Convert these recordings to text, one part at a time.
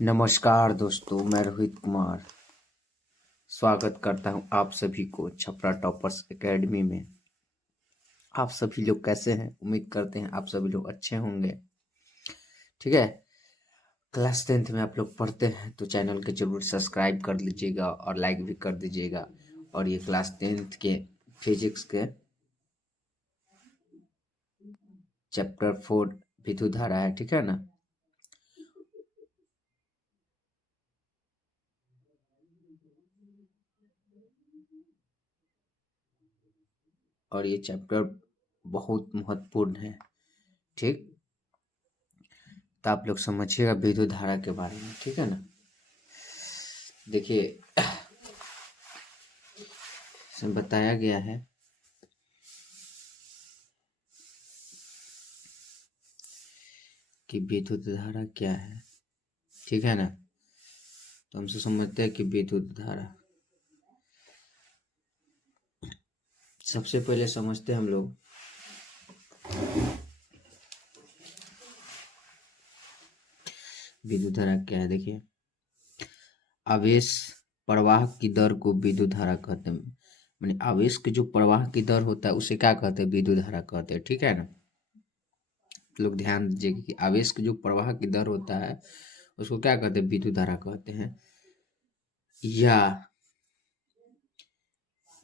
नमस्कार दोस्तों, मैं रोहित कुमार स्वागत करता हूं आप सभी को छपरा टॉपर्स एकेडमी में। आप सभी लोग कैसे हैं? उम्मीद करते हैं आप सभी लोग अच्छे होंगे। ठीक है, क्लास 10th में आप लोग पढ़ते हैं तो चैनल के जरूर सब्सक्राइब कर लीजिएगा और लाइक भी कर दीजिएगा। और ये क्लास 10th के फिजिक्स के चैप्टर 4 विद्युत धारा है, ठीक है ना। और ये चैप्टर बहुत महत्वपूर्ण है, ठीक। तो आप लोग समझिएगा विद्युत धारा के बारे में, ठीक है ना। देखिए, इसमें बताया गया है कि विद्युत धारा क्या है, ठीक है ना। तो हमसे समझते हैं कि विद्युत धारा, सबसे पहले समझते हैं हम लोग विद्युत धारा क्या है। देखिए, आवेश प्रवाह की दर को विद्युत धारा कहते हैं। माने आवेश के जो प्रवाह की दर होता है उसे क्या कहते हैं? विद्युत धारा कहते हैं, ठीक है ना। लोग ध्यान दीजिए कि आवेश के जो प्रवाह की दर होता है उसको क्या कहते हैं? विद्युत धारा कहते हैं। या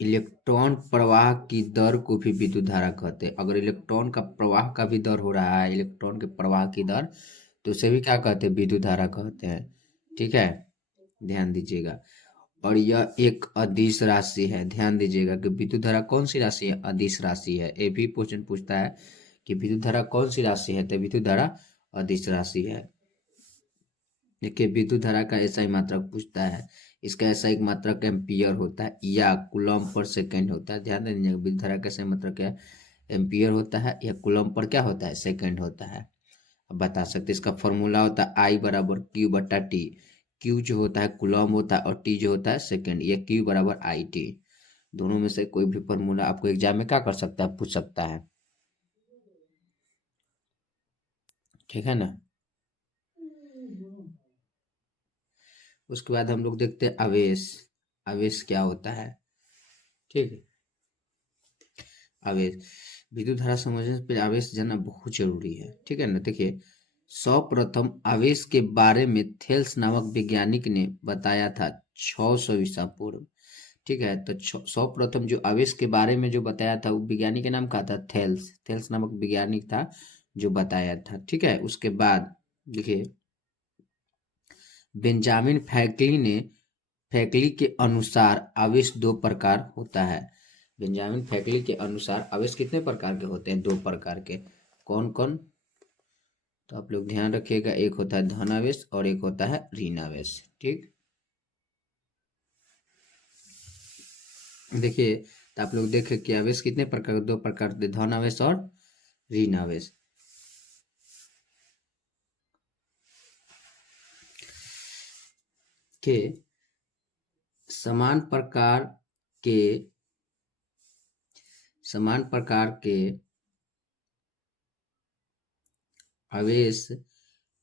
इलेक्ट्रॉन प्रवाह की दर को भी विद्युत धारा कहते हैं। अगर इलेक्ट्रॉन का प्रवाह का भी दर हो रहा है, इलेक्ट्रॉन के प्रवाह की दर, तो उसे भी क्या कहते हैं? विद्युत धारा कहते हैं, ठीक है। ध्यान दीजिएगा। और यह एक अदिश राशि है। ध्यान दीजिएगा कि विद्युत धारा कौन सी राशि है? अदिश राशि है। ये भी क्वेश्चन पूछता है कि विद्युत धारा कौन सी राशि है, तो विद्युत धारा अदिश राशि है। देखिए, विद्युत धारा का एसआई मात्रक पूछता है। इसका एसआई मात्रक एम्पियर होता है या कूलम्ब पर सेकंड होता है। ध्यान दीजिएगा, विद्युत धारा का एसआई मात्रक क्या है? एम्पियर होता है या कूलम्ब पर क्या होता है? सेकंड होता है। अब बता सकते, इसका फॉर्मूला होता है आई बराबर क्यू बटा टी। क्यू जो होता है कूलम्ब होता है और टी जो होता है सेकंड। ये क्यू बराबर आई टी। दोनों में से कोई भी फॉर्मूला आपको एग्जाम में क्या कर सकता है? पूछ सकता है, ठीक है ना। उसके बाद हम लोग देखते हैं आवेश। आवेश क्या होता है, ठीक है। आवेश, विद्युत धारा समझने से पहले आवेश जानना बहुत जरूरी है, ठीक है ना। देखिए, सर्वप्रथम आवेश के बारे में थेल्स नामक वैज्ञानिक ने बताया था 600 ईसा पूर्व, ठीक है। तो सर्वप्रथम जो आवेश के बारे में जो बताया था वो वैज्ञानिक का नाम क्या था? थेल्स। थेल्स नामक वैज्ञानिक था जो बताया था, ठीक है। उसके बाद देखिए, बेंजामिन फैक्ली के अनुसार आवेश दो प्रकार होता है। बेंजामिन फैक्ली के अनुसार आवेश कितने प्रकार के होते हैं? दो प्रकार के। कौन कौन? तो आप लोग ध्यान रखिएगा, एक होता है धन आवेश और एक होता है ऋण आवेश, ठीक। देखिए, तो आप लोग देखें कि आवेश कितने प्रकार, दो प्रकार के, धन आवेश और ऋण आवेश। के समान प्रकार के समान प्रकार के आवेश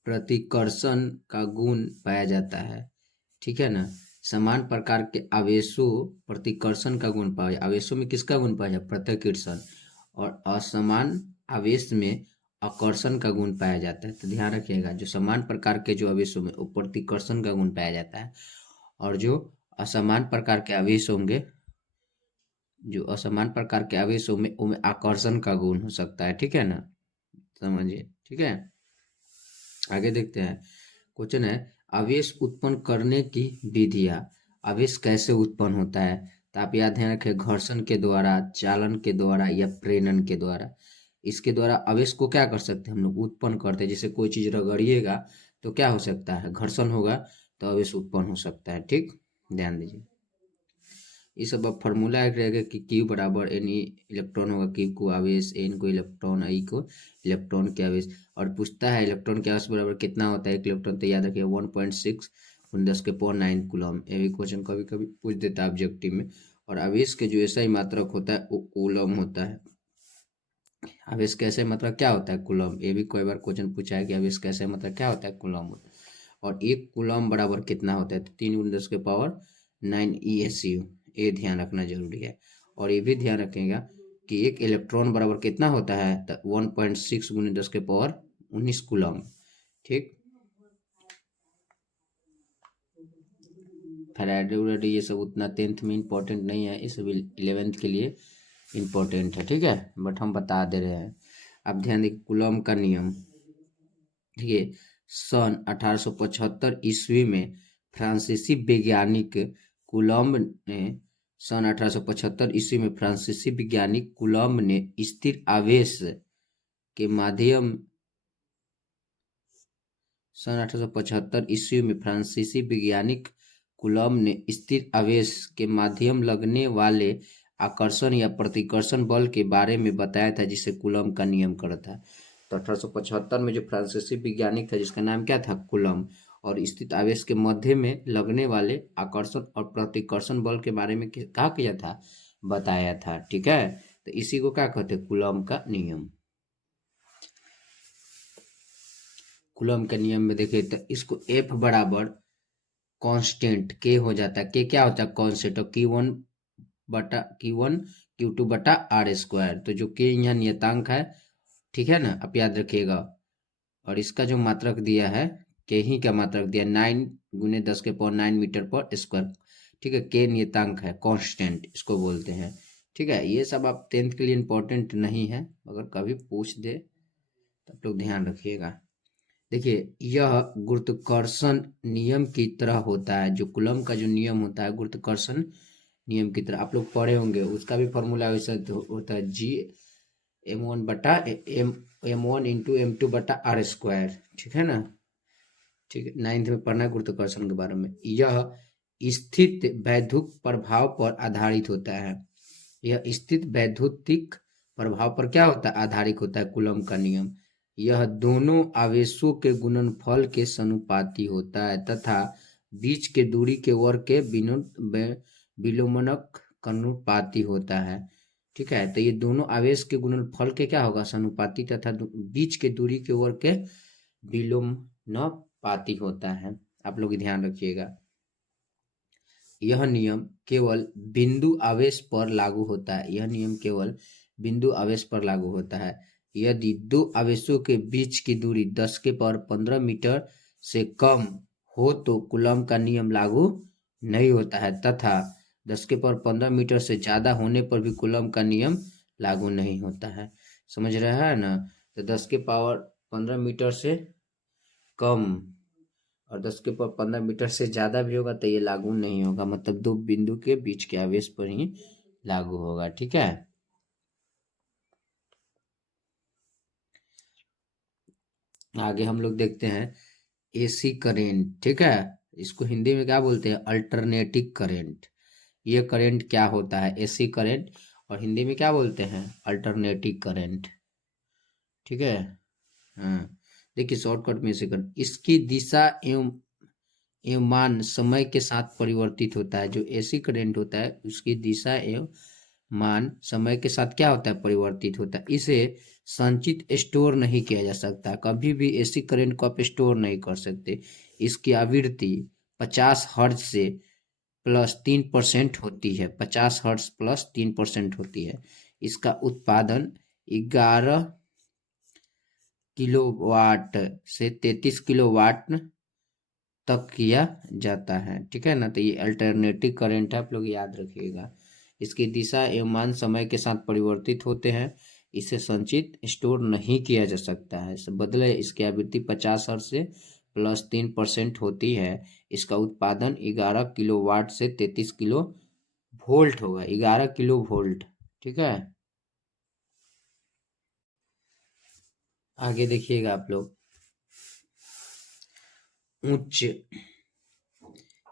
प्रतिकर्षण का गुण पाया जाता है, ठीक है ना। समान प्रकार के आवेशों प्रतिकर्षण का गुण पाया, आवेशों में किसका गुण पाया जाए? प्रतिकर्षण। और असमान आवेश में आकर्षण का गुण पाया जाता है। तो ध्यान रखिएगा, जो समान प्रकार के जो आवेश होंगे वो प्रतिकर्षण का गुण पाया जाता है, और जो असमान प्रकार के आवेश होंगे, जो असमान प्रकार के आवेश होंगे उनमें आकर्षण का गुण हो सकता है, ठीक है ना। समझिए, ठीक है। आगे देखते हैं। क्वेश्चन है, आवेश उत्पन्न करने की विधियां। आवेश कैसे उत्पन्न होता है? तो आप याद ध्यान रखें, घर्षण के द्वारा, चालन के द्वारा या प्रेरण के द्वारा। इसके द्वारा आवेश को क्या कर सकते हैं हम लोग? उत्पन्न करते हैं। जैसे कोई चीज रगड़िएगा तो क्या हो सकता है? घर्षण होगा तो आवेश उत्पन्न हो सकता है, ठीक। ध्यान दीजिए, ये सब अब फॉर्मूला एक रहेगा कि क्यू बराबर एन इलेक्ट्रॉन होगा, क्यू को आवेश, एन को इलेक्ट्रॉन, आई को इलेक्ट्रॉन के आवेश। और पूछता है इलेक्ट्रॉन के आवेश बराबर कितना होता है एक इलेक्ट्रॉन, तो याद रखिए 1.6 10 के पावर 9 कूलम। ये भी क्वेश्चन कभी कभी पूछ देता है ऑब्जेक्टिव में। और आवेश के जो ऐसा ही मात्रक होता है वो कूलम होता है। आवेश कैसे मतलब क्या होता है? कूलम। ये भी कई बार क्वेश्चन पूछा है कि आवेश कैसे मतलब क्या होता है? कूलम। और 1 कूलम बराबर कितना होता है, तो 3 × 10⁻⁹ ESU। ये ध्यान रखना जरूरी है। और ये भी ध्यान रखिएगा कि 1 इलेक्ट्रॉन बराबर कितना होता है, तो 1.6 × 10⁻19 कूलम। ठीक, फैराडे ये सब उतना 10th में इम्पोर्टेंट नहीं है, ये सब 11th के लिए इम्पोर्टेंट है। ठीक है, बट हम बता दे रहे हैं। अब ध्यान देखिए कूलम का नियम। ठीक है, सन 1875 ईस्वी में फ्रांसीसी वैज्ञानिक कूलम्ब ने सन 1875 ईस्वी में फ्रांसीसी वैज्ञानिक कूलम्ब ने स्थिर आवेश के माध्यम सन 1875 ईस्वी में फ्रांसीसी वैज्ञानिक कूलम्ब ने स्थिर आवेश के माध्यम लगने वाले आकर्षण या प्रतिकर्षण बल के बारे में बताया था, जिसे कूलम्ब का नियम कहता था। तो 1875 में जो फ्रांसीसी वैज्ञानिक था जिसका नाम क्या था, कूलम्ब, और स्थित आवेश के मध्य में लगने वाले आकर्षण और प्रतिकर्षण बल के बारे में क्या किया था, बताया था। ठीक है, तो इसी को क्या कहते हैं, कूलम्ब का नियम। कूलम्ब के नियम में देखिए तो इसको F बराबर कांस्टेंट के हो जाता है। के क्या होता है, कांस्टेंट, और Q1 Q2 बटा R²। तो जो के यहाँ नियतांक है, ठीक है ना, आप याद रखिएगा। और इसका जो मात्रक दिया है, के ही का मात्रक दिया 9 × 10⁹ मीटर/स्क्वायर। ठीक है, के नियतांक है, कांस्टेंट इसको बोलते हैं। ठीक है, ये सब आप 10th के लिए इम्पोर्टेंट नहीं है, अगर कभी पूछ दे तो आप लोग ध्यान रखिएगा। देखिए, यह गुरुत्वाकर्षण नियम की तरह होता है। जो कूलम्ब का जो नियम होता है गुरुत्वाकर्षण नियम की तरह, आप लोग पढ़े होंगे, उसका भी फॉर्मूला वैसे होता है G m1 बटा m1 × m2 बटा R²। ठीक है ना, ठीक है, 9th में पढ़ना है गुरुत्वाकर्षण के बारे में। यह स्थित वैद्युत प्रभाव पर आधारित होता है। यह स्थित वैद्युतिक प्रभाव पर क्या होता है, आधारित होता है कूलम्ब का नियम। यह दोनों आवेशों के गुणनफल के समानुपाती होता है तथा बीच के दूरी के वर्ग के विलोमनक अनुपाती होता है। ठीक है, तो ये दोनों आवेश के गुणनफल के क्या होगा, समानुपाती, तथा बीच के दूरी के वर्ग के विलोमनपाती होता है। आप लोग ध्यान रखिएगा। यह नियम केवल बिंदु आवेश पर लागू होता है। यह नियम केवल बिंदु आवेश पर लागू होता है। यदि दो आवेशों के बीच की दूरी 10⁻15 मीटर से कम हो तो कूलम्ब का नियम लागू नहीं होता है, तथा 10⁻15 मीटर से ज़्यादा होने पर भी कूलम्ब का नियम लागू नहीं होता है। समझ रहे हैं ना, तो 10⁻15 मीटर से कम और 10⁻15 मीटर से ज़्यादा भी होगा तो ये लागू नहीं होगा, मतलब दो बिंदु के बीच के आवेश पर ही लागू होगा। ठीक है, आगे हम लोग देखते हैं एसी करेंट। ठीक है, इसको हिंदी में क्या बोलते हैं, अल्टरनेटिंग करंट। ये करंट क्या होता है, एसी करंट, और हिंदी में क्या बोलते हैं, अल्टरनेटिंग करंट। ठीक है, हाँ, देखिए शॉर्टकट में एसी करंट, इसकी दिशा एवं मान समय के साथ परिवर्तित होता है। जो एसी करंट होता है उसकी दिशा एवं मान समय के साथ क्या होता है, परिवर्तित होता है। इसे संचित स्टोर नहीं किया जा सकता। कभी भी एसी करंट को आप स्टोर नहीं कर सकते। इसकी आवृत्ति 50 हर्ट्ज से +3% होती है। 50 हर्ट्ज +3% होती है। इसका उत्पादन 11 किलोवाट से 33 किलोवाट तक किया जाता है। ठीक है ना, तो ये अल्टरनेटिव करंट है, आप लोग याद रखिएगा। इसकी दिशा एवं मान समय के साथ परिवर्तित होते हैं। इसे संचित स्टोर नहीं किया जा सकता है। बदले इसकी आवृत्ति 50 हर्ट्ज से +3% होती है। इसका उत्पादन 11 किलोवाट से 33 किलो वोल्ट होगा, 11 किलो वोल्ट। ठीक है, आगे देखिएगा आप लोग, उच्च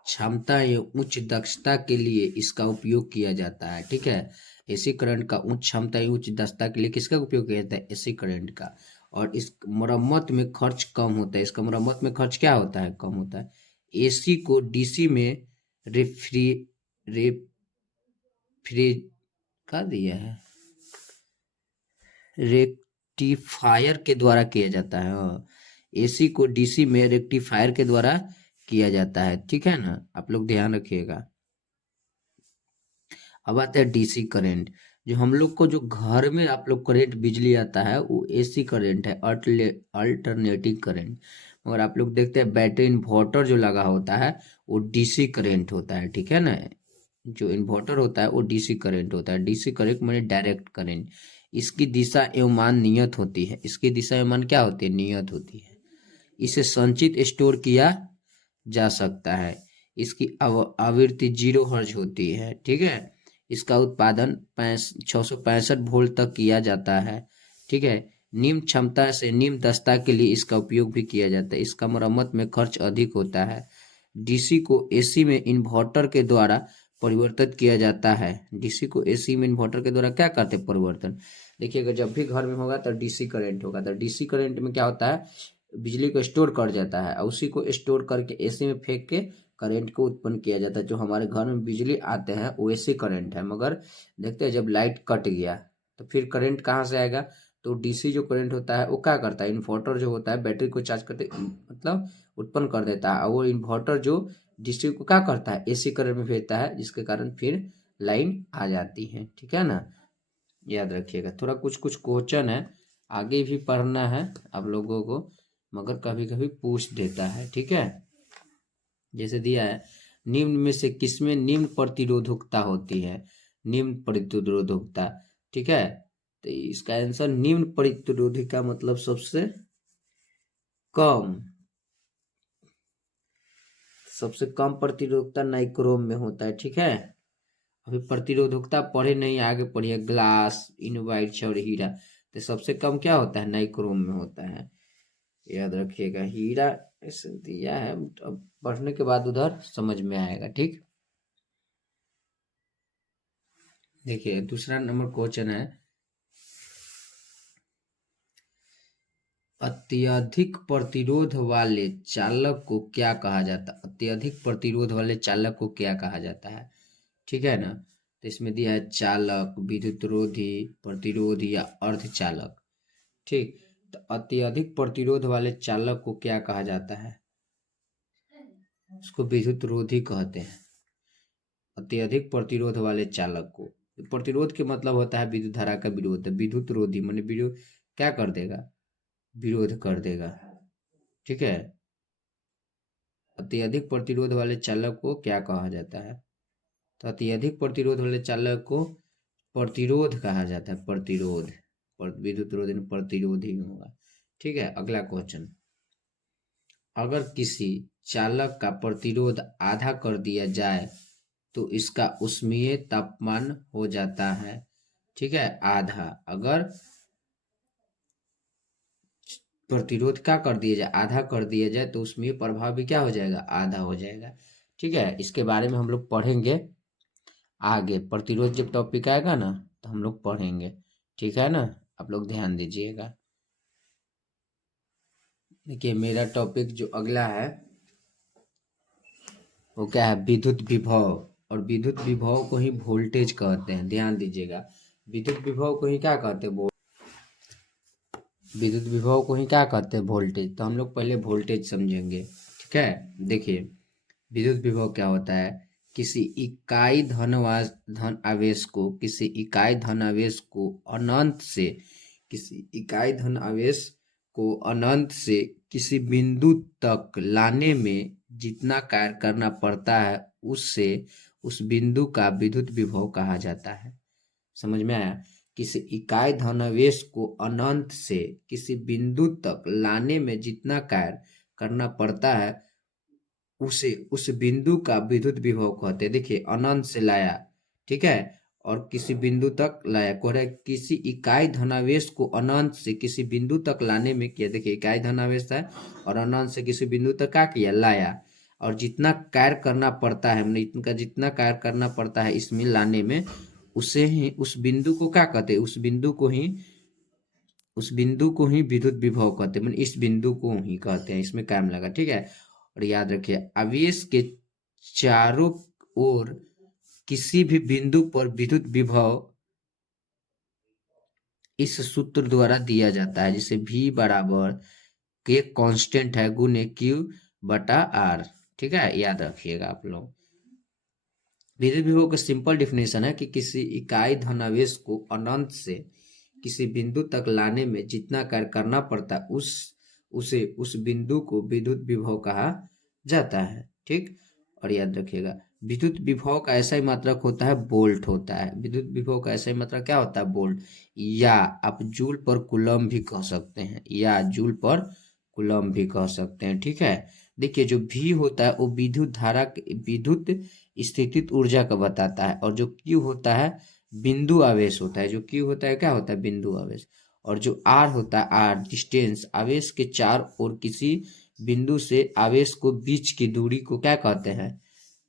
क्षमता एवं उच्च दक्षता के लिए इसका उपयोग किया जाता है। ठीक है, एसी करंट का उच्च क्षमता एवं उच्च दक्षता के लिए किसका उपयोग किया जाता है, एसी करंट का। और इस मरम्मत में खर्च कम होता है। इसका मरम्मत में खर्च क्या होता है, कम होता है। एसी को डीसी में रेफ्री रेफ्री का दिया है, रेक्टिफायर के द्वारा किया जाता है। हाँ, एसी को डीसी में रेक्टिफायर के द्वारा किया जाता है, ठीक है ना, आप लोग ध्यान रखिएगा। अब आता है डीसी करंट। जो हम लोग को जो घर में आप लोग करंट बिजली आता है वो एसी करंट है, अल्टरनेटिंग करंट। मगर आप लोग देखते हैं बैटरी इन्वर्टर जो लगा होता है वो डीसी करंट होता है, ठीक है ना। जो इन्वर्टर होता है वो डीसी करंट होता है। डीसी करंट माने डायरेक्ट करंट। इसकी दिशा एवं मान नियत होती है। इसकी दिशा एवं मान क्या होती है? नियत होती है। इसे संचित स्टोर किया जा सकता है। इसकी आवृत्ति 0 हर्ट्ज होती है, ठीक है। इसका उत्पादन 665 वोल्ट तक किया जाता है, ठीक है। निम्न क्षमता से निम्न दक्षता के लिए इसका उपयोग भी किया जाता है। इसका मरम्मत में खर्च अधिक होता है। डीसी को एसी में इन्वर्टर के द्वारा परिवर्तित किया जाता है। डीसी को एसी में इन्वर्टर के द्वारा क्या करते हैं? परिवर्तन। देखिएगा जब भी घर में होगा तो डीसी करंट होगा, तो डीसी करंट में क्या होता है? बिजली को स्टोर कर जाता है और उसी को स्टोर करके एसी में फेंक के करंट को उत्पन्न किया जाता है। जो हमारे घर में बिजली आते हैं वो एसी करंट है। मगर देखते हैं जब लाइट कट गया तो फिर करंट कहाँ से आएगा? तो डीसी जो करंट होता है वो क्या करता है? इन्वर्टर जो होता है बैटरी को चार्ज करते मतलब उत्पन्न कर देता है, और वो इन्वर्टर जो डीसी को क्या करता है? एसी करंट में भेजता है, जिसके कारण फिर लाइन आ जाती है, ठीक है ना। याद रखिएगा। थोड़ा कुछ कुछ क्वेश्चन है, आगे भी पढ़ना है आप लोगों को, मगर कभी कभी पूछ देता है, ठीक है। जैसे दिया है निम्न में से किसमें निम्न प्रतिरोधकता होती है? निम्न प्रतिरोधकता, ठीक है। तो इसका आंसर निम्न प्रतिरोधकता मतलब कम सबसे कम प्रतिरोधकता नाइक्रोम में होता है, ठीक है। अभी प्रतिरोधकता पढ़े नहीं, आगे पढ़िए। ग्लास, इनवाइट और हीरा, तो सबसे कम क्या होता है? नाइक्रोम में होता है, याद रखिएगा। हीरा ऐसे दिया है, अब पढ़ने के बाद उधर समझ में आएगा, ठीक। देखिए दूसरा नंबर क्वेश्चन है, अत्यधिक प्रतिरोध वाले चालक को क्या कहा जाता है? अत्यधिक प्रतिरोध वाले चालक को क्या कहा जाता है, ठीक है ना। तो इसमें दिया है चालक, विद्युतरोधी, प्रतिरोधी या अर्धचालक, ठीक। तो अत्यधिक प्रतिरोध वाले चालक को क्या कहा जाता है? उसको विद्युतरोधी कहते हैं। अत्यधिक प्रतिरोध वाले चालक को, प्रतिरोध के मतलब होता है विद्युत धारा का विरोध। विद्युतरोधी माने विरोध क्या कर देगा? विरोध कर देगा, ठीक है। अत्यधिक प्रतिरोध वाले चालक को क्या कहा जाता है? तो अत्यधिक प्रतिरोध वाले चालक को प्रतिरोध कहा जाता है। प्रतिरोध, विद्युत रोधी प्रतिरोधी में होगा, ठीक है। अगला क्वेश्चन, अगर किसी चालक का प्रतिरोध आधा कर दिया जाए तो इसका ऊष्मीय तापमान हो जाता है, ठीक है। आधा, अगर प्रतिरोध क्या कर दिया जाए? आधा कर दिया जाए तो ऊष्मीय प्रभाव भी क्या हो जाएगा? आधा हो जाएगा, ठीक है। इसके बारे में हम लोग पढ़ेंगे आगे। प्रतिरोध जब टॉपिक आएगा ना तो हम लोग पढ़ेंगे, ठीक है ना। आप लोग ध्यान दीजिएगा। देखिए मेरा टॉपिक जो अगला है वो क्या है? विद्युत विभव। और विद्युत विभव को ही वोल्टेज कहते हैं, ध्यान दीजिएगा। विद्युत विभव को ही क्या कहते हैं? विद्युत विभव को ही क्या कहते हैं? वोल्टेज। तो हम लोग पहले वोल्टेज समझेंगे, ठीक है। देखिए विद्युत विभव क्या होता है? किसी इकाई धन आवेश को, किसी इकाई धन आवेश को अनंत से, किसी इकाई धन आवेश को अनंत से किसी बिंदु तक लाने में जितना कार्य करना पड़ता है उससे उस बिंदु का विद्युत विभव कहा जाता है। समझ में आया? किसी इकाई धनावेश को अनंत से किसी बिंदु तक लाने में जितना कार्य करना पड़ता है उसे उस बिंदु का विद्युत विभव कहते हैं। देखिए अनंत से लाया, ठीक है, और किसी बिंदु तक लाया, कोह किसी इकाई धनावेश को अनंत से किसी बिंदु तक लाने में किया। देखिए इकाई धनावेश है और अनंत से किसी बिंदु तक क्या किया? लाया। और जितना कार्य करना पड़ता है, हमने इनका जितना कार्य करना पड़ता है इसमें लाने में, उसे ही उस बिंदु को क्या कहते हैं? उस बिंदु को ही विद्युत विभव कहते हैं। मतलब इस बिंदु को ही कहते हैं, इसमें काम लगा, ठीक है। और याद रखिए आवेश के चारों ओर किसी भी बिंदु पर विद्युत विभव इस सूत्र द्वारा दिया जाता है, जिसे V बराबर के कांस्टेंट है गुने क्यू बटा आर। ठीक है, याद रखिएगा आप लोग। विद्युत विभव का सिंपल डिफिनेशन है कि किसी इकाई धनावेश को अनंत से किसी बिंदु तक लाने में जितना कार्य करना पड़ता है उस बिंदु को विद्युत विभव कहा जाता है। ठीक, और याद रखिएगा विद्युत विभव का ऐसा ही मात्रक होता है वोल्ट होता है। विद्युत विभव का ऐसा ही मात्रक क्या होता है? वोल्ट, या आप जूल पर कूलम भी कह सकते हैं, या जूल पर कूलम भी कह सकते हैं। ठीक है, देखिए जो भी होता है वो विद्युत धारा विद्युत स्थितिज ऊर्जा का बताता है, और जो Q होता है बिंदु आवेश होता है। जो Q होता है क्या होता है? बिंदु आवेश। और जो R होता है R डिस्टेंस, आवेश के चार ओर किसी बिंदु से आवेश को बीच की दूरी को क्या कहते हैं?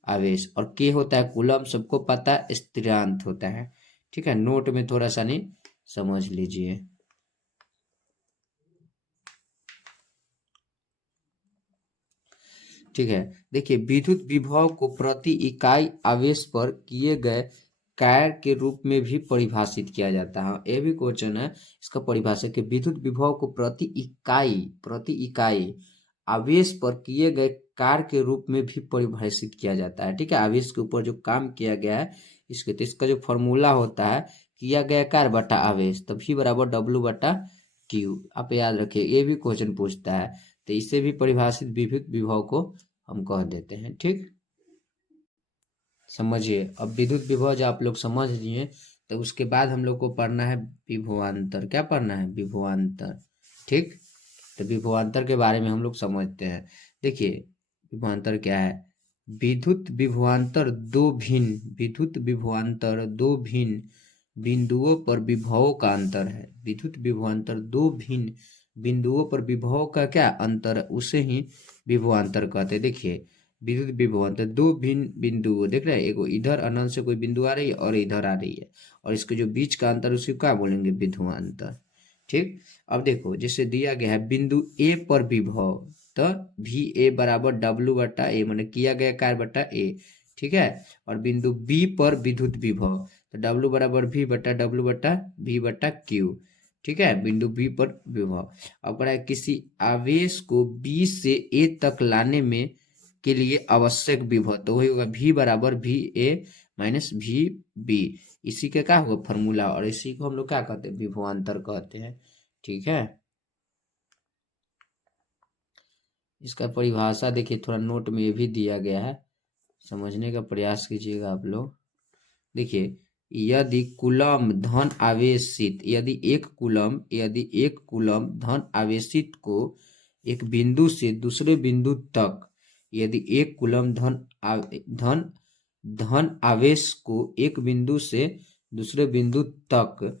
आवेश। और K होता है कूलम, सबको पता है स्थिरांक होता है। ठीक है, नोट में थोड़ा सा नहीं समझ लीजिए। ठीक है, देखिए विद्युत विभव को प्रति इकाई आवेश पर किए गए कार्य के रूप में भी परिभाषित किया जाता है। ये भी क्वेश्चन है इसका परिभाषा कि विद्युत विभव को प्रति इकाई आवेश पर किए गए कार्य के रूप में भी परिभाषित किया जाता है। ठीक है, आवेश के ऊपर जो काम किया गया है इसके, तो इसका जो फॉर्मूला होता है किया गया कार्य बटा आवेश, तो V बराबर W बटा Q। आप याद रखिए, ये भी क्वेश्चन पूछता है, तो इससे भी परिभाषित विद्युत विभव को हम कह देते हैं। ठीक, समझिए। अब विद्युत विभव जो आप लोग समझ लिए, तो उसके बाद हम लोग को पढ़ना है विभवांतर। क्या पढ़ना है? विभवांतर। ठीक, तो विभवांतर के बारे में हम लोग समझते हैं। देखिए विभवांतर क्या है? विद्युत विभवांतर दो भिन्न बिंदुओं पर विभवों का अंतर है। विद्युत विभवांतर दो भिन्न बिंदुओं पर विभव का क्या अंतर है, उसे ही विभवांतर कहते हैं। देखिए विद्युत विभवांतर दो भिन्न बिंदु देख रहे हैं, एक इधर अनंत से कोई बिंदु आ रही है और इधर आ रही है, और इसके जो बीच का अंतर उसी को क्या बोलेंगे? विभवांतर। ठीक, अब देखो जैसे दिया गया है बिंदु ए पर विभव, तो भी ए बराबर डब्ल्यू बटा ए, मैंने किया गया कार्य बटा ए। ठीक है, और बिंदु बी पर विद्युत विभव, तो डब्ल्यू बराबर भी बटा डब्ल्यू बटा भी बटा क्यू। ठीक है, बिंदु बी पर विभव। अब है किसी आवेश को बी से ए तक लाने में के लिए आवश्यक विभव, तो वही होगा V बराबर VA माइनस VB। इसी का क्या होगा? फॉर्मूला, और इसी को हम लोग क्या कहते हैं? विभवांतर कहते हैं। ठीक है, इसका परिभाषा देखिए थोड़ा नोट में ये भी दिया गया है, समझने का प्रयास कीजिएगा आप लोग। देखिए यदि कूलम धन आवेशित, यदि एक कूलम धन आवेशित को एक बिंदु से दूसरे बिंदु तक, यदि एक कूलम धन आवेश को एक बिंदु से दूसरे बिंदु तक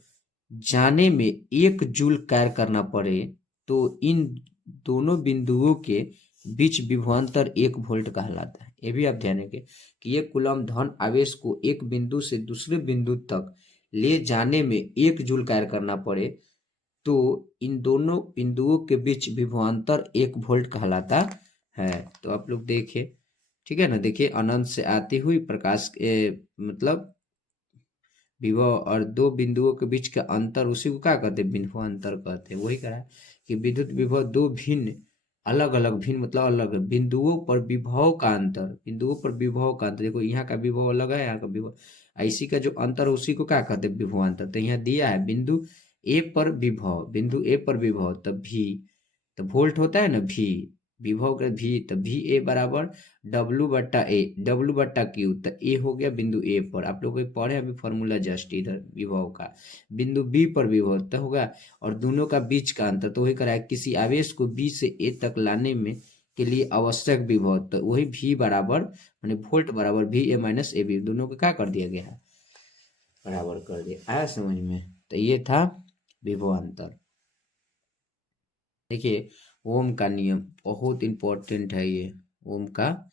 जाने में 1 जूल कार्य करना पड़े, तो इन दोनों बिंदुओं के बीच विभवांतर 1 वोल्ट कहलाता है। ये भी आप ध्यान रखें कि एक कूलम धन आवेश को एक बिंदु से दूसरे बिंदु तक ले जाने में 1 जूल कार्य करना पड़े, तो इन दोनों बिंदुओं के बीच विभवांतर 1 वोल्ट कहलाता है। तो आप लोग देखिए, ठीक है ना, देखिए अनंत से आती हुई प्रकाश मतलब विभव और दो बिंदुओं के बीच का अंतर, उसी को क्या कहते हैं? विभवांतर कहते हैं। वही कह रहा है कि विद्युत विभव दो भिन्न अलग अलग भिन्न मतलब अलग बिंदुओं पर विभव का अंतर, बिंदुओं पर विभव का अंतर, देखो यहाँ का विभव अलग है, यहाँ का विभव, इसी का जो अंतर उसी को क्या कहते हैं? विभवांतर। तो यहाँ दिया है बिंदु ए पर विभव, बिंदु ए पर विभव, तब भी तो वोल्ट होता है ना, भी विभव का भी, तो भी ए बराबर डब्ल्यू बट्टा क्यू, तो ए हो गया बिंदु ए पर। आप लोग पढ़े अभी फॉर्मूला जस्ट इधर विभव का। बिंदु बी पर विभव तो होगा, और दोनों का बीच का अंतर, तो वही कराया किसी आवेश को बी से ए तक लाने में के लिए आवश्यक विभव, तो वही भी बराबर माने वोल्ट बराबर भी ए माइनस ए बी, दोनों को क्या कर दिया गया है? बराबर कर दिया। आया समझ में? तो ये था विभवांतर। देखिए ओम का नियम बहुत इंपॉर्टेंट है, ये ओम का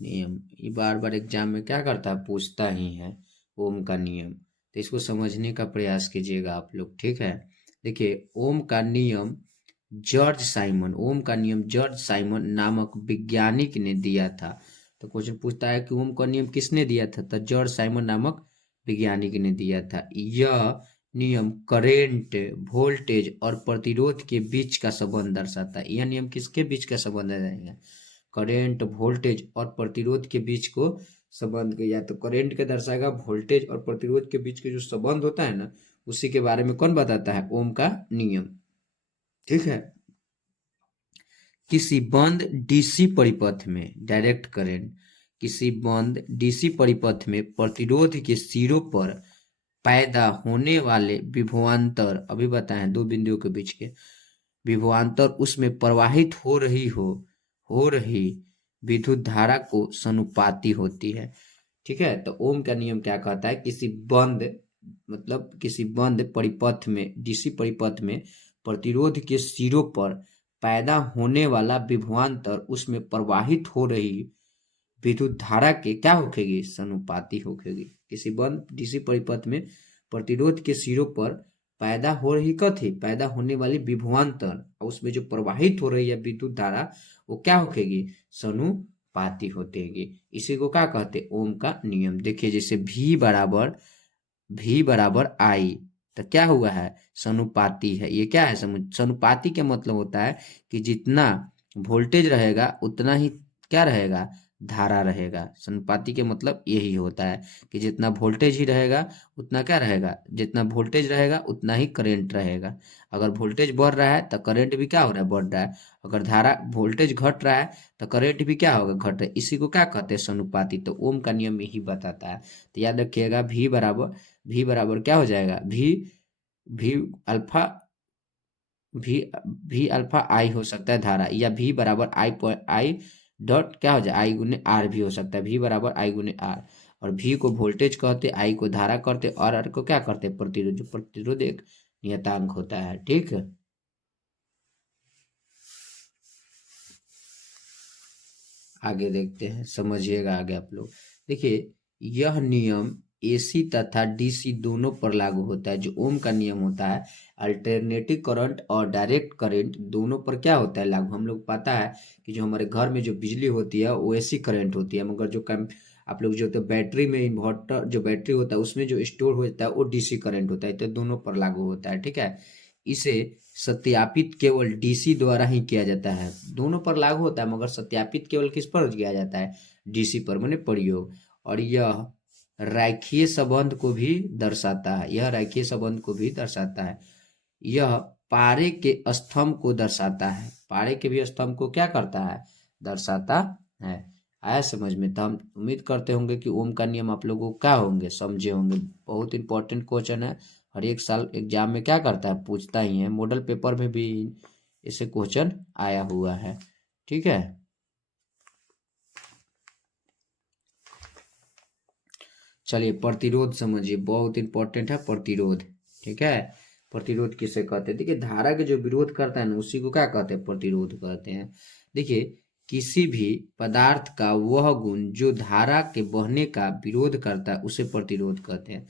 नियम ये बार बार एग्जाम में क्या करता है? पूछता ही है, ओम का नियम। तो इसको समझने का प्रयास कीजिएगा आप लोग। ठीक है, देखिए ओम का नियम ओम का नियम जॉर्ज साइमन नामक वैज्ञानिक ने दिया था। तो क्वेश्चन पूछता है कि ओम का नियम किसने दिया था? तो जॉर्ज साइमन नामक वैज्ञानिक ने दिया था। यह नियम करेंट, वोल्टेज और प्रतिरोध के बीच का संबंध दर्शाता है। यह नियम किसके बीच का संबंध है? करेंट, वोल्टेज और प्रतिरोध के बीच को संबंध को, या तो करेंट के दर्शाएगा, वोल्टेज और प्रतिरोध के बीच के जो संबंध होता है ना, उसी के बारे में कौन बताता है? ओम का नियम। ठीक है। किसी बंद डीसी परिपथ में डायरेक्ट करंट, किसी बंद डीसी परिपथ में प्रतिरोध के सिरों पर पैदा होने वाले विभवांतर, अभी बताएं दो बिंदुओं के बीच के विभवांतर, उसमें प्रवाहित हो रही विद्युत धारा को समानुपाती होती है। ठीक है। तो ओम का नियम क्या कहता है? किसी बंद, मतलब किसी बंद परिपथ में, डीसी परिपथ में प्रतिरोध के सिरों पर पैदा होने वाला विभवांतर उसमें प्रवाहित हो रही विद्युत धारा के क्या होगी? समानुपाती होगी। किसी बंद डीसी परिपथ में प्रतिरोध के सिरों पर पैदा हो रही कथी? पैदा होने वाली विभवांतर, उसमें जो प्रवाहित हो रही है विद्युत धारा, वो क्या होगी? समानुपाती होती। इसी को क्या कहते? ओम का नियम। देखिए जैसे V बराबर I, तो क्या हुआ है? समानुपाती है। ये क्या है? समानुपाती का मतलब होता है कि जितना वोल्टेज रहेगा उतना ही क्या रहेगा? धारा रहेगा। समानुपाती के मतलब यही होता है कि जितना वोल्टेज ही रहेगा उतना क्या रहेगा? जितना वोल्टेज रहेगा उतना ही करंट रहेगा। अगर वोल्टेज बढ़ रहा है तो करंट भी क्या हो रहा है? बढ़ रहा है। अगर धारा वोल्टेज घट रहा है तो करंट भी क्या होगा? घट रहा है। इसी को क्या कहते हैं? समानुपाती। तो ओम का नियम यही बताता है। तो याद रखिएगा, भी बराबर क्या हो जाएगा? भी अल्फा भी अल्फा आई हो सकता है धारा, या भी बराबर आई डॉट क्या हो जाए? आई गुने आर भी हो सकता है। भी बराबर आई गुने आर। और भी को वोल्टेज कहते, आई को धारा करते, और आर को क्या करते? प्रतिरोध। जो प्रतिरोध एक नियतांक होता है। ठीक है। आगे देखते हैं, समझिएगा आगे आप लोग। देखिए यह नियम एसी तथा डीसी दोनों पर लागू होता है। जो ओम का नियम होता है, अल्टरनेटिंग करंट और डायरेक्ट करंट दोनों पर क्या होता है? लागू। हम लोग पता है कि जो हमारे घर में जो बिजली होती है वो एसी करंट होती है, मगर जो कम आप लोग जो, तो बैटरी में, इन्वर्टर जो बैटरी होता है उसमें जो स्टोर होता है वो डीसी करंट होता है। तो दोनों पर लागू होता है। ठीक है। इसे सत्यापित केवल डीसी द्वारा ही किया जाता है। दोनों पर लागू होता है मगर सत्यापित केवल किस पर किया जाता है? डीसी पर, माने प्रयोग। और यह रैखिक संबंध को भी दर्शाता है। यह रैखिक संबंध को भी दर्शाता है। यह पारे के स्तंभ को दर्शाता है। पारे के भी स्तंभ को क्या करता है? दर्शाता है। आया समझ में? तो हम उम्मीद करते होंगे कि ओम का नियम आप लोगों को क्या होंगे? समझे होंगे। बहुत इंपॉर्टेंट क्वेश्चन है। हर एक साल एग्जाम में क्या करता है? पूछता ही है। मॉडल पेपर में भी इसे क्वेश्चन आया हुआ है। ठीक है। चलिए प्रतिरोध समझिए, बहुत इंपॉर्टेंट है प्रतिरोध। ठीक है। प्रतिरोध किसे कहते हैं? देखिए धारा के जो विरोध करता है ना, उसी को क्या कहते हैं? प्रतिरोध कहते हैं। देखिए किसी भी पदार्थ का वह गुण जो धारा के बहने का विरोध करता है उसे प्रतिरोध कहते हैं।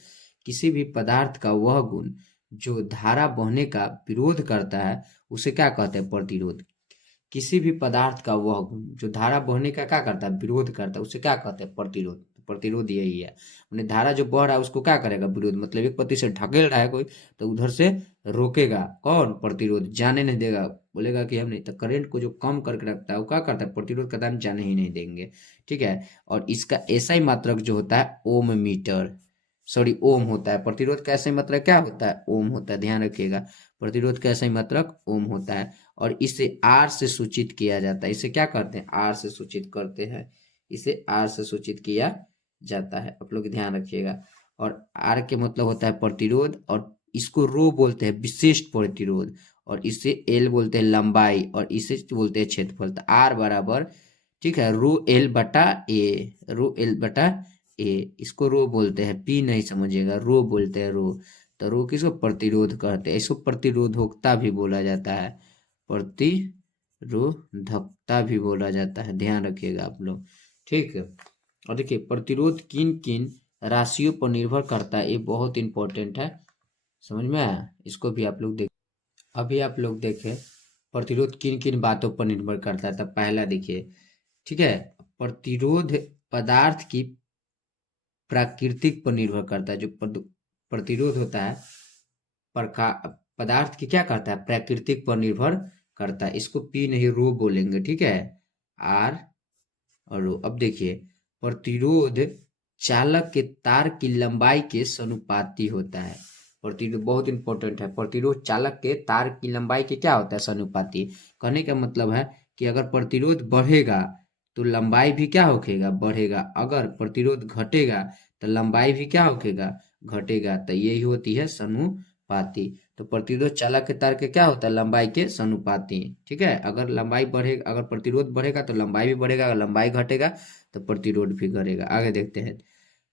किसी भी पदार्थ का वह गुण जो धारा बहने का विरोध करता है उसे क्या कहते हैं? प्रतिरोध। किसी भी पदार्थ का वह गुण जो धारा बहने का क्या करता है? विरोध करता है, उसे क्या कहते हैं? प्रतिरोध। तो प्रतिरोध यही है। उन्हें धारा जो बह रहा है उसको क्या करेगा? विरोध। मतलब एक पति से ढकेल रहा है कोई, तो उधर से रोकेगा कौन? प्रतिरोध। जाने नहीं देगा, बोलेगा कि हम नहीं। तो करंट को जो कम करके रखता है वो क्या करता है? प्रतिरोध करता है, हम जाने ही नहीं देंगे। ठीक है। और इसका एसआई मात्रक जो होता है ओम मीटर, सॉरी ओम होता है। प्रतिरोध का एसआई मात्रक क्या होता है? ओम होता है। ध्यान रखिएगा, प्रतिरोध का एसआई मात्रक ओम होता है। और इसे आर से सूचित किया जाता है। इसे क्या करते हैं? आर से सूचित करते हैं। इसे आर से सूचित किया जाता है। आप लोग ध्यान रखिएगा। और आर के मतलब होता है प्रतिरोध, और इसको रो बोलते हैं विशिष्ट प्रतिरोध, और इसे एल बोलते हैं लंबाई, और इसे बोलते हैं क्षेत्रफल। तो आर बराबर, ठीक है, रो एल बटा ए, रो एल बटा ए, इसको रो बोलते हैं। पी नहीं समझिएगा, रो बोलते हैं, रो। तो रो किसको? प्रतिरोध कहते हैं। इसको प्रतिरोधकता भी बोला जाता है। प्रतिरोधकता भी बोला जाता है। ध्यान रखिएगा आप लोग। ठीक है। और देखिए प्रतिरोध किन किन राशियों पर निर्भर करता है, ये बहुत इंपॉर्टेंट है। समझ में आया? इसको भी आप लोग देख। अभी आप लोग देखें प्रतिरोध किन किन बातों पर निर्भर करता है। तब पहला देखिए, ठीक है, प्रतिरोध पदार्थ की प्राकृतिक पर निर्भर करता है। जो प्रतिरोध होता है प्रकार पदार्थ की क्या करता है, प्राकृतिक पर निर्भर करता है। इसको पी नहीं रो बोलेंगे, ठीक है, आर और रो। अब देखिए, प्रतिरोध चालक के तार की लंबाई के समानुपाती होता है। प्रतिरोध बहुत इंपॉर्टेंट है। प्रतिरोध चालक के तार की लंबाई के क्या होता है, समानुपाती। कहने का मतलब है कि अगर प्रतिरोध बढ़ेगा तो लंबाई भी क्या होखेगा, बढ़ेगा। अगर प्रतिरोध घटेगा तो लंबाई भी क्या होखेगा, घटेगा। तो यही होती है समानुपाती। तो प्रतिरोध चालक के तार के क्या होता है, लंबाई के समानुपाती, ठीक है। अगर लंबाई बढ़ेगा, अगर प्रतिरोध बढ़ेगा तो लंबाई भी बढ़ेगा, अगर लंबाई घटेगा तो प्रतिरोध भी घटेगा। आगे देखते हैं।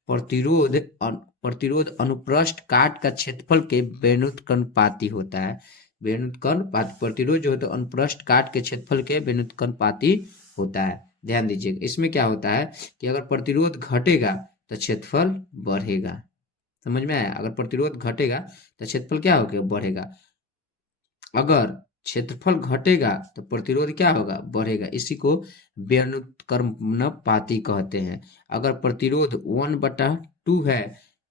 प्रतिरोध अनुप्रस्थ काट का क्षेत्रफल के व्युत्क्रमानुपाती होता है। व्युत्क्रमानुपाती प्रतिरोध जो होता है अनुप्रस्थ काट के क्षेत्रफल के व्युत्क्रमानुपाती होता है। ध्यान दीजिएगा, इसमें क्या होता है कि अगर प्रतिरोध घटेगा तो क्षेत्रफल बढ़ेगा। समझ में आया, अगर प्रतिरोध घटेगा तो क्षेत्रफल क्या होगा, बढ़ेगा। अगर क्षेत्रफल घटेगा तो प्रतिरोध क्या होगा, बढ़ेगा। इसी को व्युत्क्रमानुपाती कहते हैं। अगर प्रतिरोध 1/2 है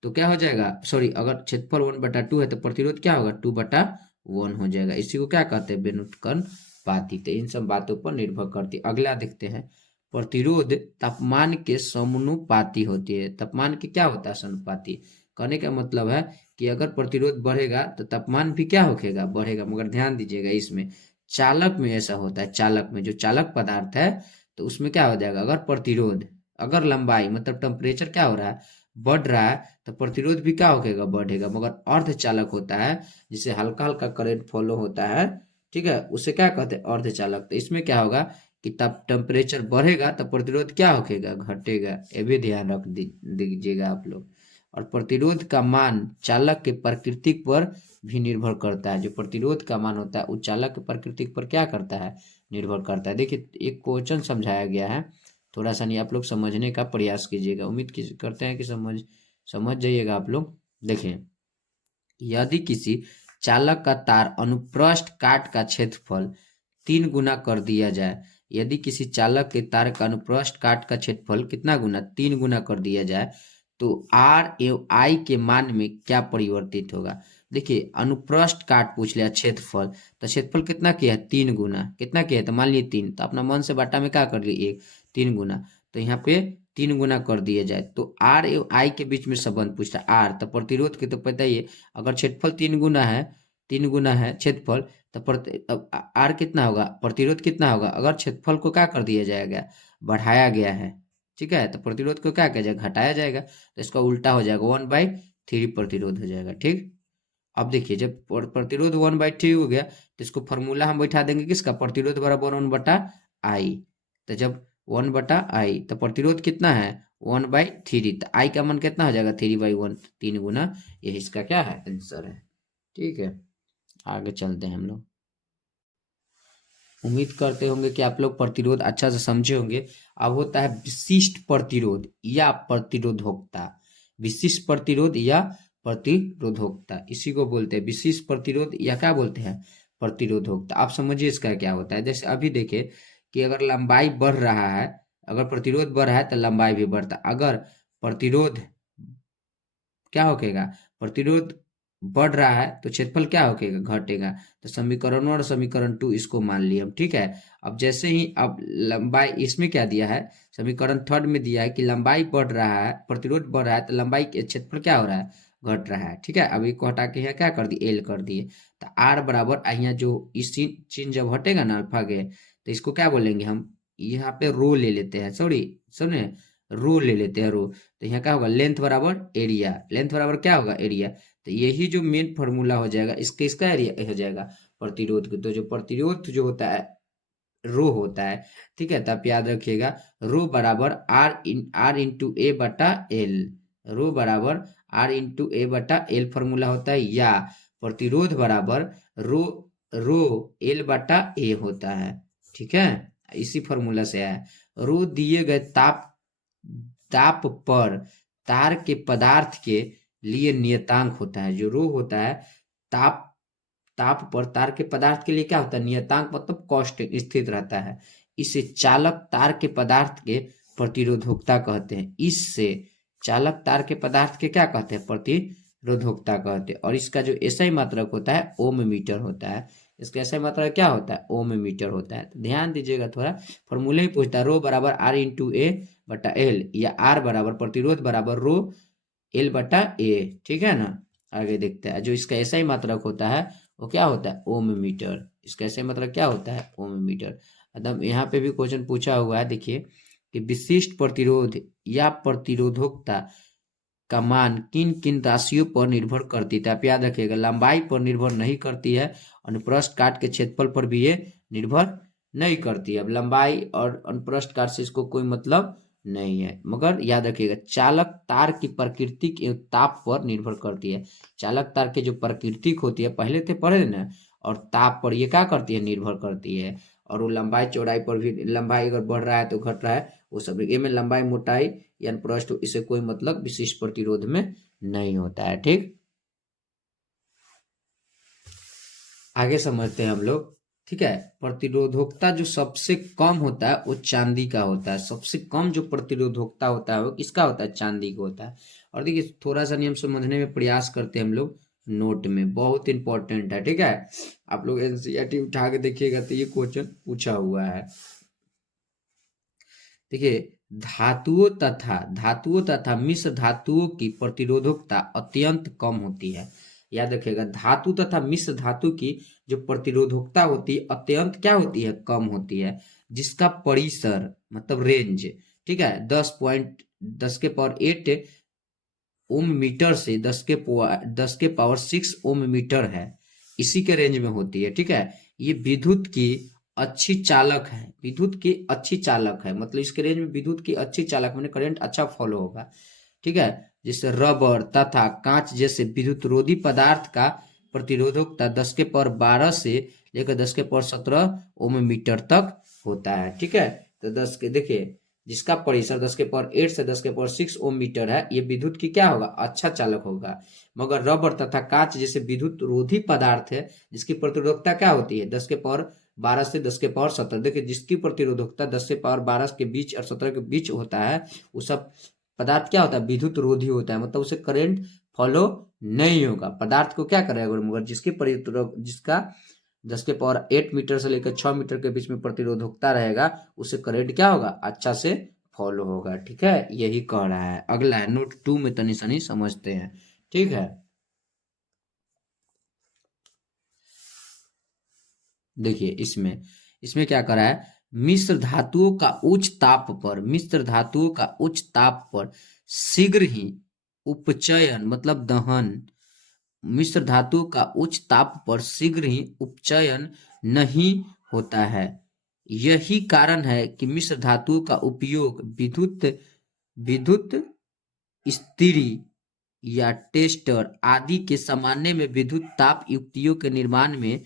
तो क्या हो जाएगा, सॉरी, अगर क्षेत्रफल 1/2 है तो प्रतिरोध क्या होगा, 2/1 हो जाएगा। इसी को क्या कहते हैं, व्युत्क्रमानुपाती। तो इन सब बातों पर निर्भर करती है। अगला देखते हैं, प्रतिरोध तापमान के समानुपाती होती है। तापमान के क्या होता है, समानुपाती। कहने का मतलब है कि अगर प्रतिरोध बढ़ेगा तो तापमान भी क्या होखेगा, बढ़ेगा। मगर ध्यान दीजिएगा, इसमें चालक में ऐसा होता है, चालक में जो चालक पदार्थ है तो उसमें क्या हो जाएगा, अगर प्रतिरोध, अगर लंबाई मतलब टेम्परेचर क्या हो रहा है, बढ़ रहा है, तो प्रतिरोध भी क्या होखेगा, बढ़ेगा। मगर अर्धचालक होता है जिसे हल्का हल्का करंट फॉलो होता है, ठीक है, उसे क्या कहते हैं, अर्धचालक। तो इसमें क्या होगा कि तब टेम्परेचर बढ़ेगा तो प्रतिरोध क्या होखेगा, घटेगा। ये भी ध्यान रख दीजिएगा आप लोग। और प्रतिरोध का मान चालक के प्रकृति पर भी निर्भर करता है। जो प्रतिरोध का मान होता है वो चालक के प्रकृति पर क्या करता है, निर्भर करता है। देखिए, एक क्वेश्चन समझाया गया है, थोड़ा सा नहीं आप लोग समझने का प्रयास कीजिएगा। उम्मीद करते हैं कि समझ जाइएगा आप लोग। देखें, यदि किसी चालक का तार अनुप्रस्थ काट का क्षेत्रफल 3 गुना कर दिया जाए, यदि किसी चालक के तार का अनुप्रस्थ काट का क्षेत्रफल कितना गुना, 3 गुना कर दिया जाए, तो आर एवं आई के मान में क्या परिवर्तित होगा। देखिए, अनुप्रस्थ काट पूछ लिया, क्षेत्रफल, तो क्षेत्रफल कितना किया है, 3 गुना। कितना किया है, तो मान लिए 3, तो अपना मन से बट्टा में क्या कर लिए, 1, 3 गुना। तो यहाँ पे 3 गुना कर दिया जाए तो आर एवं आई के बीच में संबंध पूछता है। आर तो प्रतिरोध के तो पता ही है, अगर क्षेत्रफल 3 गुना है, 3 गुना है क्षेत्रफल, तो आर कितना होगा, प्रतिरोध कितना होगा। अगर क्षेत्रफल को क्या कर दिया जाएगा, बढ़ाया गया है, ठीक है, तो प्रतिरोध को क्या किया जाएगा, घटाया जाएगा। तो इसका उल्टा हो जाएगा, 1/3 प्रतिरोध हो जाएगा, ठीक। अब देखिए, जब प्रतिरोध 1/3 हो गया तो इसको फॉर्मूला हम बैठा देंगे किसका, प्रतिरोध बराबर 1/I। तो जब 1/I तो प्रतिरोध कितना है, 1/3। तो आई का मान कितना हो जाएगा, 3/1, 3 गुना। ये इसका क्या है, आंसर है, ठीक है। आगे चलते हैं हम लोग। उम्मीद करते होंगे कि आप लोग प्रतिरोध अच्छा से समझे होंगे। अब होता है विशिष्ट प्रतिरोध या प्रतिरोधकता। विशिष्ट प्रतिरोध या प्रतिरोधकता, इसी को बोलते हैं विशिष्ट प्रतिरोध या क्या बोलते हैं, प्रतिरोधकता। आप समझिए इसका क्या होता है। जैसे अभी देखिए कि अगर लंबाई बढ़ रहा है, अगर प्रतिरोध बढ़ रहा है तो लंबाई भी बढ़ता है। अगर प्रतिरोध क्या होगा, प्रतिरोध बढ़ रहा है तो क्षेत्रफल क्या होगा, घटेगा। तो समीकरण 1 और समीकरण 2 इसको मान लिया हम, ठीक है। अब जैसे ही अब लंबाई, इसमें क्या दिया है, समीकरण 3 में दिया है कि लंबाई बढ़ रहा है, प्रतिरोध बढ़ रहा है, तो लंबाई के क्षेत्रफल क्या हो रहा है, घट रहा है, ठीक है। अभी को हटा के यहाँ क्या कर दिए, एल कर दिए। तो आर बराबर, यहाँ जो इस चिन्ह जब हटेगा ना अल्फा के, तो इसको क्या बोलेंगे हम, यहाँ पे रो ले लेते हैं, सॉरी सुने, रो ले लेते हैं, रो। तो यहाँ क्या होगा, लेंथ बराबर एरिया, लेंथ बराबर क्या होगा, एरिया। तो यही जो मेन फॉर्मूला हो जाएगा, इसका एरिया हो जाएगा प्रतिरोध को। तो जो प्रतिरोध जो होता है, रो होता है, ठीक है। तो आप याद रखिएगा, रो बराबर आर इंटू ए बटा एल, रो बराबर आर इंटू ए बटा एल फॉर्मूला होता है। या प्रतिरोध बराबर रो रो एल बटा ए होता है, ठीक है। इसी फॉर्मूला से आया। रो दिए गए ताप पर तार के पदार्थ के लिए नियतांक होता है। जो रो होता है, ताप ताप पर तार के पदार्थ के लिए क्या होता है, नियतांक मतलब कांस्टेंट, स्थित रहता है। इसे चालक तार के पदार्थ के प्रतिरोधकता कहते हैं। इससे चालक तार के पदार्थ के क्या कहते हैं, प्रतिरोधकता रोधकता कहते हैं। और इसका जो एसआई मात्रक होता है ओम मीटर होता है। इसका एसआई मात्रक क्या होता है? ओम मीटर होता है। तो ध्यान दीजिएगा थोड़ा, फॉर्मूले ही पूछता है, रो बराबर आर इंटू ए बटा एल, या आर बराबर प्रतिरोध बराबर रो एल बटा ए, ठीक है ना। आगे देखते हैं, जो इसका एसआई मात्रक होता है वो क्या होता है? ओम मीटर। इसका एसआई मात्रक क्या होता है? ओम मीटर। मतलब यहाँ पे भी क्वेश्चन पूछा हुआ है, देखिए कि विशिष्ट प्रतिरोध या प्रतिरोधकता का मान किन किन राशियों पर निर्भर करती है। तो आप याद रखिएगा, लंबाई पर निर्भर नहीं करती है, अनुप्रस्थ काट के क्षेत्रफल पर भी ये निर्भर नहीं करती है। अब लंबाई और अनुप्रस्थ काट से इसको कोई मतलब नहीं है, मगर याद रखिएगा चालक तार की प्राकृतिक एवं ताप पर निर्भर करती है। चालक तार की जो प्राकृतिक होती है, पहले थे पढ़े ना, और ताप पर ये क्या करती है? निर्भर करती है। और वो लंबाई चौड़ाई पर भी, लंबाई अगर बढ़ रहा है तो घट रहा है, वो सब ये में लंबाई मोटाई या पृष्ठ इसे कोई मतलब विशिष्ट प्रतिरोध में नहीं होता है। ठीक, आगे समझते हैं हम लोग। ठीक है, प्रतिरोधकता जो सबसे कम होता है वो चांदी का होता है। सबसे कम जो प्रतिरोधकता होता है वो किसका होता है? चांदी का होता है। और देखिए थोड़ा सा नियम समझने में प्रयास करते हैं हम लोग, नोट में बहुत इंपॉर्टेंट है। ठीक है, आप लोग एनसीईआरटी उठा के देखिएगा तो ये क्वेश्चन पूछा हुआ है। देखिए, धातुओं तथा मिश्र धातुओं की प्रतिरोधकता अत्यंत कम होती है। याद रखिएगा, धातु तथा मिश्र धातु की जो प्रतिरोधकता होती है अत्यंत क्या होती है? कम होती है। जिसका परिसर मतलब रेंज, ठीक है, 10 के पावर 8 ओम मीटर से 10 के पावर 6 ओम मीटर है, इसी के रेंज में होती है। ठीक है, ये विद्युत की अच्छी चालक है, विद्युत की अच्छी चालक है, मतलब इसके रेंज में विद्युत की अच्छी चालक मैंने करंट अच्छा फॉलो होगा। ठीक है, जिससे रबर तथा कांच जैसे विद्युत रोधी पदार्थ का प्रतिरोधकता 10 के पावर 12 से लेकर 10 के पावर 17 ओम मीटर तक होता है। ठीक है, तो 10 के देखिए, जिसका परिसर 10 के पावर 8 से 10 के पावर 6 ओम मीटर है, ये विद्युत की क्या होगा? अच्छा चालक होगा। मगर रबर तथा कांच जैसे विद्युत रोधी पदार्थ है, जिसकी प्रतिरोधकता क्या होती है? 10 के पावर 12 से 10 के पावर 17। देखिए, जिसकी प्रतिरोधकता 10 के पावर 12 के बीच और 17 के बीच होता है, वो सब पदार्थ क्या होता है? विद्युत रोधी होता है, मतलब उसे करंट फॉलो नहीं होगा। पदार्थ को क्या करेगा? मगर जिसका 10 के पावर 8 मीटर से लेकर 6 मीटर के बीच में प्रतिरोधकता रहेगा, उसे करंट क्या होगा? अच्छा से फॉलो होगा। ठीक है, यही कह रहा है। अगला है नोट 2 में, तनी सनी समझते हैं। ठीक है, देखिए इसमें इसमें क्या करा है? मिश्र धातुओं का उच्च ताप पर शीघ्र ही उपचयन मतलब दहन, मिश्र धातुओं का उच्च ताप पर शीघ्र ही उपचयन नहीं होता है। यही कारण है कि मिश्र धातुओं का उपयोग विद्युत विद्युत स्त्री या टेस्टर आदि के सामान्य में विद्युत ताप युक्तियों के निर्माण में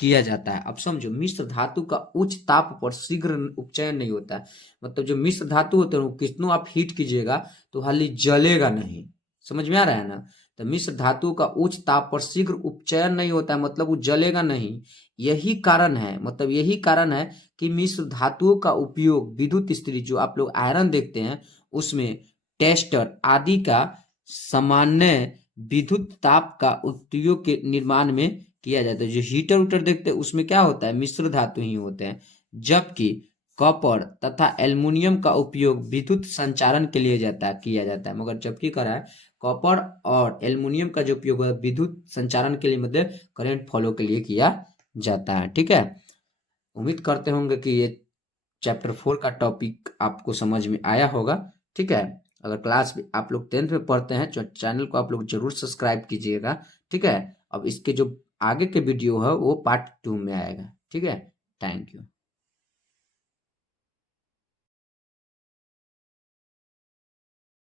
किया जाता है। अब समझो, मिश्र धातु का उच्च ताप पर शीघ्र उपचयन नहीं होता है, मतलब जो मिश्र धातु होते हैं वो कितनों आप हीट कीजिएगा तो हाली जलेगा नहीं। समझ में आ रहा है ना? तो मिश्र धातु का उच्च ताप पर शीघ्र उपचयन नहीं होता है, मतलब वो जलेगा नहीं। यही कारण है, मतलब यही कारण है कि मिश्र धातुओं का उपयोग विद्युत स्त्री, जो आप लोग आयरन देखते हैं उसमें, टेस्टर आदि का सामान्य विद्युत ताप का उपयोग के निर्माण में किया जाता है। जो हीटर उटर देखते हैं उसमें क्या होता है? मिश्र धातु ही होते हैं। जबकि कॉपर तथा एल्युमिनियम का उपयोग विद्युत संचारण के लिए किया जाता है। मगर जबकि करा है, कॉपर और एल्युमिनियम का जो उपयोग है विद्युत संचारण के लिए, मतलब करंट फॉलो के लिए किया जाता है। ठीक है, उम्मीद करते होंगे कि ये चैप्टर 4 का टॉपिक आपको समझ में आया होगा। ठीक है, अगर क्लास आप लोग 10th में पढ़ते हैं तो चैनल को आप लोग जरूर सब्सक्राइब कीजिएगा। ठीक है, अब इसके जो आगे के वीडियो है वो पार्ट 2 में आएगा। ठीक है, थैंक यू।